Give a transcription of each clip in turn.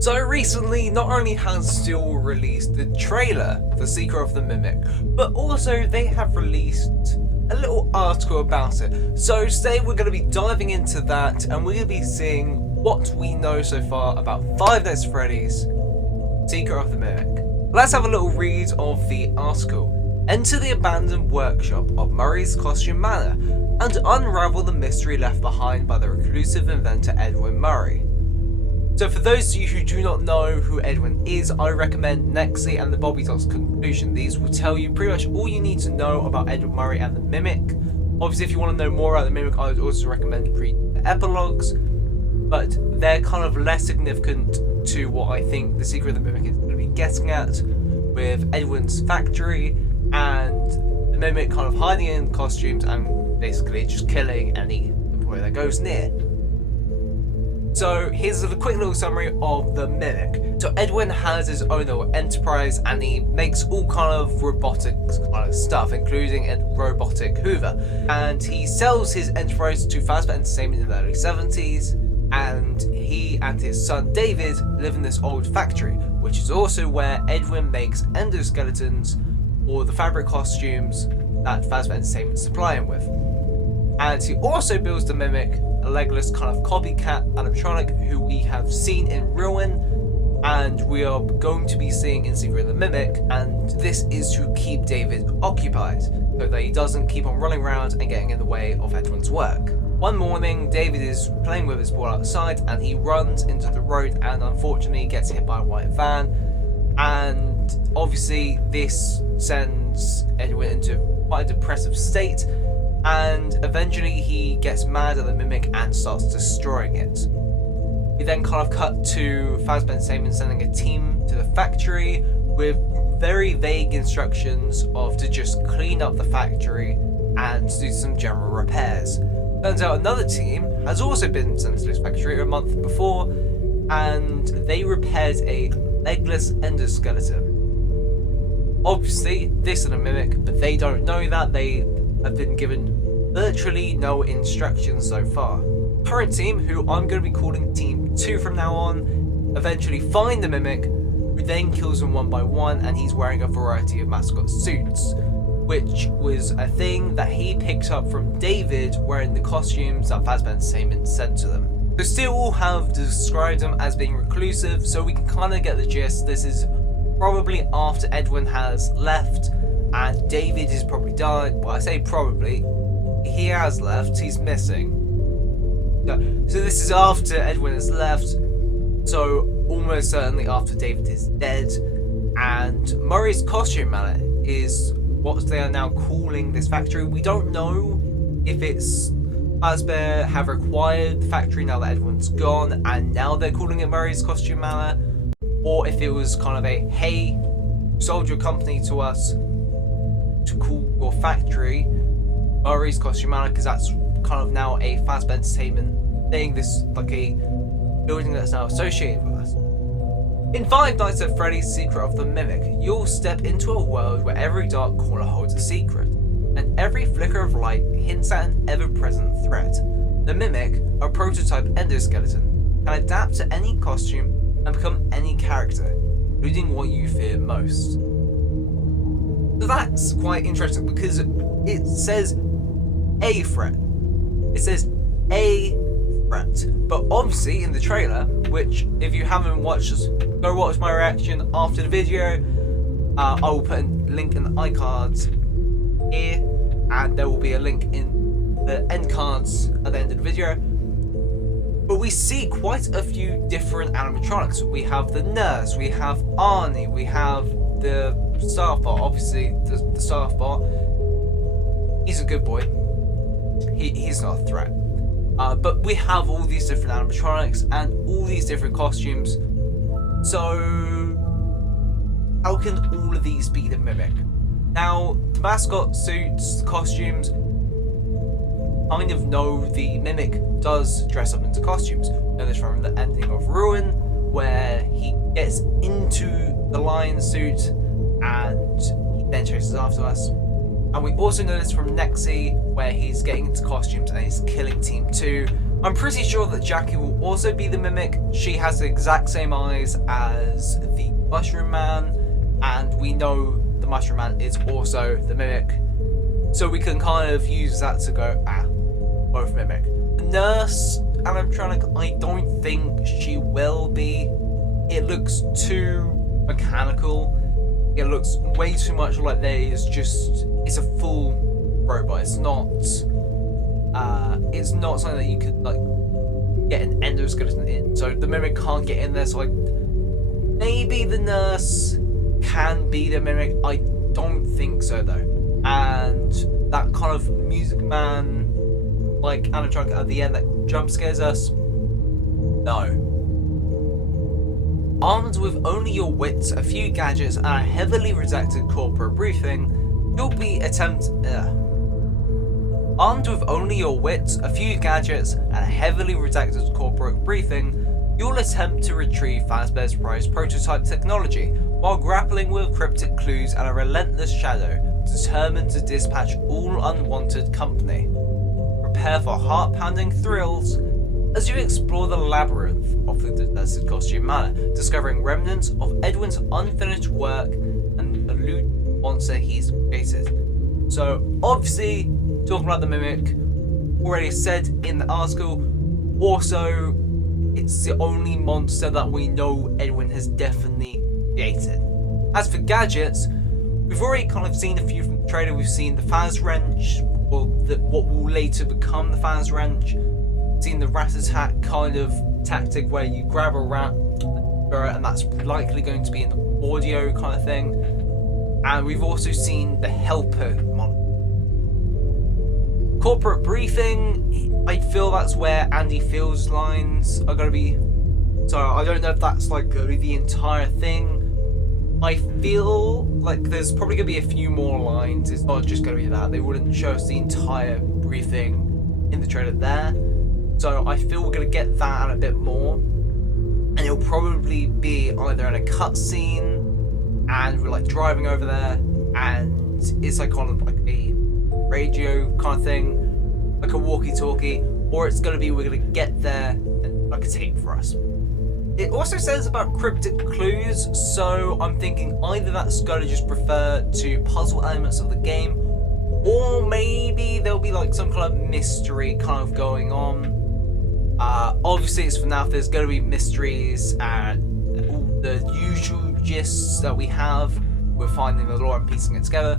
So recently, not only has Steelwool released the trailer for Secret of the Mimic, but also they have released a little article about it. So today we're going to be diving into that, and we're going to be seeing what we know so far about Five Nights at Freddy's Secret of the Mimic. Let's have a little read of the article. Enter the abandoned workshop of Murray's Costume Manor and unravel the mystery left behind by the reclusive inventor Edwin Murray. So for those of you who do not know who Edwin is, I recommend Nexi and the Bobby Dots conclusion. These will tell you pretty much all you need to know about Edwin Murray and the Mimic. Obviously, if you want to know more about the Mimic, I would also recommend reading the epilogues, but they're kind of less significant to what I think the Secret of the Mimic is going to be getting at, with Edwin's factory and the Mimic kind of hiding in costumes and basically just killing any employee that goes near. So here's a quick little summary of the Mimic. So Edwin has his own little enterprise and he makes all kind of robotic kind of stuff, including a robotic Hoover. And he sells his enterprise to Fazbear Entertainment in the early 70s, and he and his son David live in this old factory, which is also where Edwin makes endoskeletons, or the fabric costumes that Fazbear Entertainment supply him with. And he also builds the Mimic, a legless kind of copycat animatronic who we have seen in Ruin, and we are going to be seeing in Secret of the Mimic, and this is to keep David occupied, so that he doesn't keep on running around and getting in the way of Edwin's work. One morning, David is playing with his ball outside, and he runs into the road and unfortunately gets hit by a white van, and obviously this sends Edwin into quite a depressive state, and eventually he gets mad at the Mimic and starts destroying it. We then kind of cut to Fazbear Entertainment sending a team to the factory with very vague instructions to just clean up the factory and do some general repairs. Turns out another team has also been sent to this factory a month before, and they repaired a legless endoskeleton. Obviously, this is a Mimic, but they don't know that. They have been given virtually no instructions so far. Current team, who I'm going to be calling Team 2 from now on, eventually find the Mimic, who then kills them one by one, and he's wearing a variety of mascot suits, which was a thing that he picked up from David wearing the costumes that Fazbear Entertainment sent to them. So Steelwool have described them as being reclusive, so we can kind of get the gist. This is probably after Edwin has left, and David is probably died. Well, I say probably. He has left. He's missing. So this is after Edwin has left. So almost certainly after David is dead. And Murray's Costume Manor is what they are now calling this factory. We don't know if it's Fazbear have acquired the factory now that Edwin's gone, and now they're calling it Murray's Costume Manor, or if it was kind of a, hey, you sold your company to us to call your factory Murray's Costume Manor, because that's kind of now a Fazbear Entertainment thing. This is like a building that's now associated with us. In Five Nights at Freddy's Secret of the Mimic, you'll step into a world where every dark corner holds a secret, and every flicker of light hints at an ever-present threat. The Mimic, a prototype endoskeleton, can adapt to any costume and become any character, including what you fear most. So that's quite interesting, because it says a threat. It says a threat. But obviously in the trailer, which if you haven't watched, just go watch my reaction after the video. I will put a link in the iCards here, and there will be a link in the end cards at the end of the video. But we see quite a few different animatronics. We have the nurse, we have Arnie, we have the staff bot. Obviously the staff bot, he's a good boy. He's not a threat. But we have all these different animatronics and all these different costumes. So how can all of these be the Mimic? Now, the mascot suits, costumes, kind of know the Mimic does dress up into costumes. We know this from the ending of Ruin, where he gets into the lion suit and he then chases after us. And we also know this from Nexi, where he's getting into costumes and he's killing Team 2 I'm pretty sure that Jackie will also be the Mimic. She has the exact same eyes as the Mushroom Man, and we know the Mushroom Man is also the Mimic. So we can kind of use that to go, both Mimic. The Nurse animatronic, I don't think she will be. It looks too mechanical. It looks way too much like it's a full robot. It's not something that you could like get an endoskeleton in. So the Mimic can't get in there. So maybe the Nurse can be the Mimic. I don't think so though. And that kind of Music Man like animatronic at the end that jump scares us. No. Armed with only your wits, a few gadgets, and a heavily redacted corporate briefing, you'll be Armed with only your wits, a few gadgets, and a heavily redacted corporate briefing, you'll attempt to retrieve Fazbear's prized prototype technology, while grappling with cryptic clues and a relentless shadow, determined to dispatch all unwanted company. Prepare for heart-pounding thrills as you explore the labyrinth of the deserted Costume Manor, discovering remnants of Edwin's unfinished work and elude the monster he's created. So, obviously, talking about the Mimic, already said in the article, also, it's the only monster that we know Edwin has definitely created. As for gadgets, we've already kind of seen a few from the trailer. We've seen the Faz Wrench, or what will later become the Faz Wrench. Seen the rat attack kind of tactic where you grab a rat and that's likely going to be an audio kind of thing. And we've also seen the helper monitor. Corporate briefing, I feel that's where Andy Field's lines are going to be. So I don't know if that's like going to be the entire thing. I feel like there's probably going to be a few more lines. It's not just going to be that. They wouldn't show us the entire briefing in the trailer there. So I feel we're going to get that and a bit more. And it'll probably be either in a cutscene and we're like driving over there and it's like kind of like a radio kind of thing, like a walkie-talkie, or it's going to be we're going to get there and like a tape for us. It also says about cryptic clues, so I'm thinking either that's going to just refer to puzzle elements of the game, or maybe there'll be like some kind of mystery kind of going on. Obviously it's FNAF, there's going to be mysteries and all the usual gists that we have. We're finding the lore and piecing it together.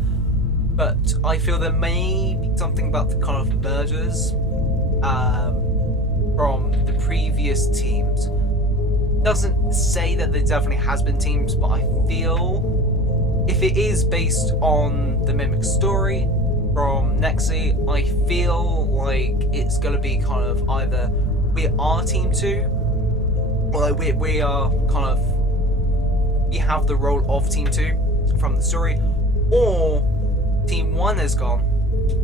But I feel there may be something about the kind of murders from the previous teams. Doesn't say that there definitely has been teams, but I feel if it is based on the Mimic story from Nexi, I feel like it's going to be kind of either we are Team 2, or like we are kind of, we have the role of Team 2 from the story, or Team 1 has gone,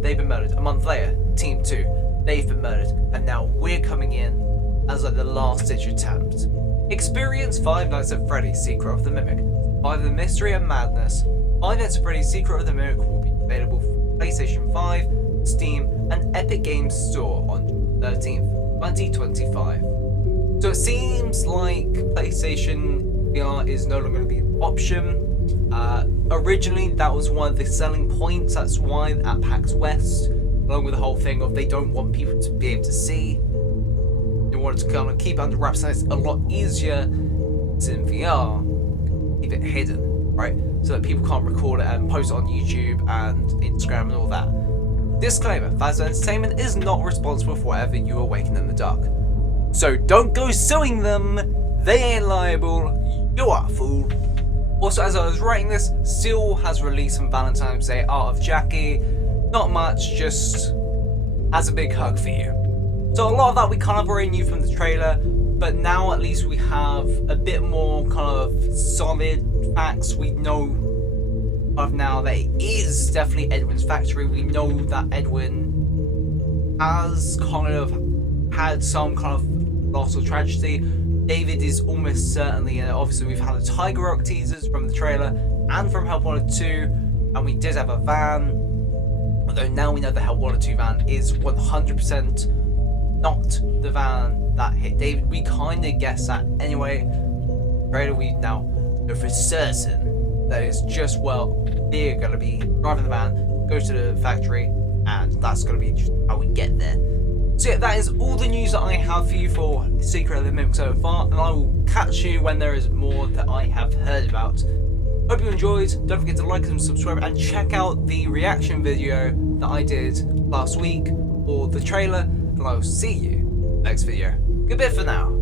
they've been murdered. A month later, Team 2, they've been murdered, and now we're coming in as like the last ditch attempt. Experience Five Nights at Freddy's Secret of the Mimic. Survive the mystery and madness. Five Nights at Freddy's Secret of the Mimic will be available for PlayStation 5, Steam, and Epic Games Store on June 13th, 2025. So it seems like PlayStation VR is no longer going to be an option. Originally, that was one of the selling points. That's why at PAX West, along with the whole thing of they don't want people to be able to see, they wanted to kind of keep it under wraps, and it's a lot easier to in VR, keep it hidden, right? So that people can't record it and post it on YouTube and Instagram and all that. Disclaimer, Faz Entertainment is not responsible for whatever you awaken in the dark. So don't go suing them, they ain't liable, you are a fool. Also, as I was writing this, Steelwool has released some Valentine's Day art of Jackie. Not much, just as a big hug for you. So a lot of that we kind of already knew from the trailer, but now at least we have a bit more kind of solid facts. We know of now that it is definitely Edwin's factory. We know that Edwin has kind of had some kind of loss or tragedy. David is almost certainly in it. Obviously, we've had the Tiger Rock teasers from the trailer and from Help Wanted 2, and we did have a van. Although now we know the Help Wanted 2 van is 100% not the van that hit David. We kind of guessed that anyway. Trailer, we now know for certain that it's just, well, we're going to be driving the van, go to the factory, and that's going to be just how we get there. So yeah, that is all the news that I have for you for Secret of the Mimic so far, and I will catch you when there is more that I have heard about. Hope you enjoyed. Don't forget to like and subscribe, and check out the reaction video that I did last week for the trailer, and I will see you next video. Goodbye for now.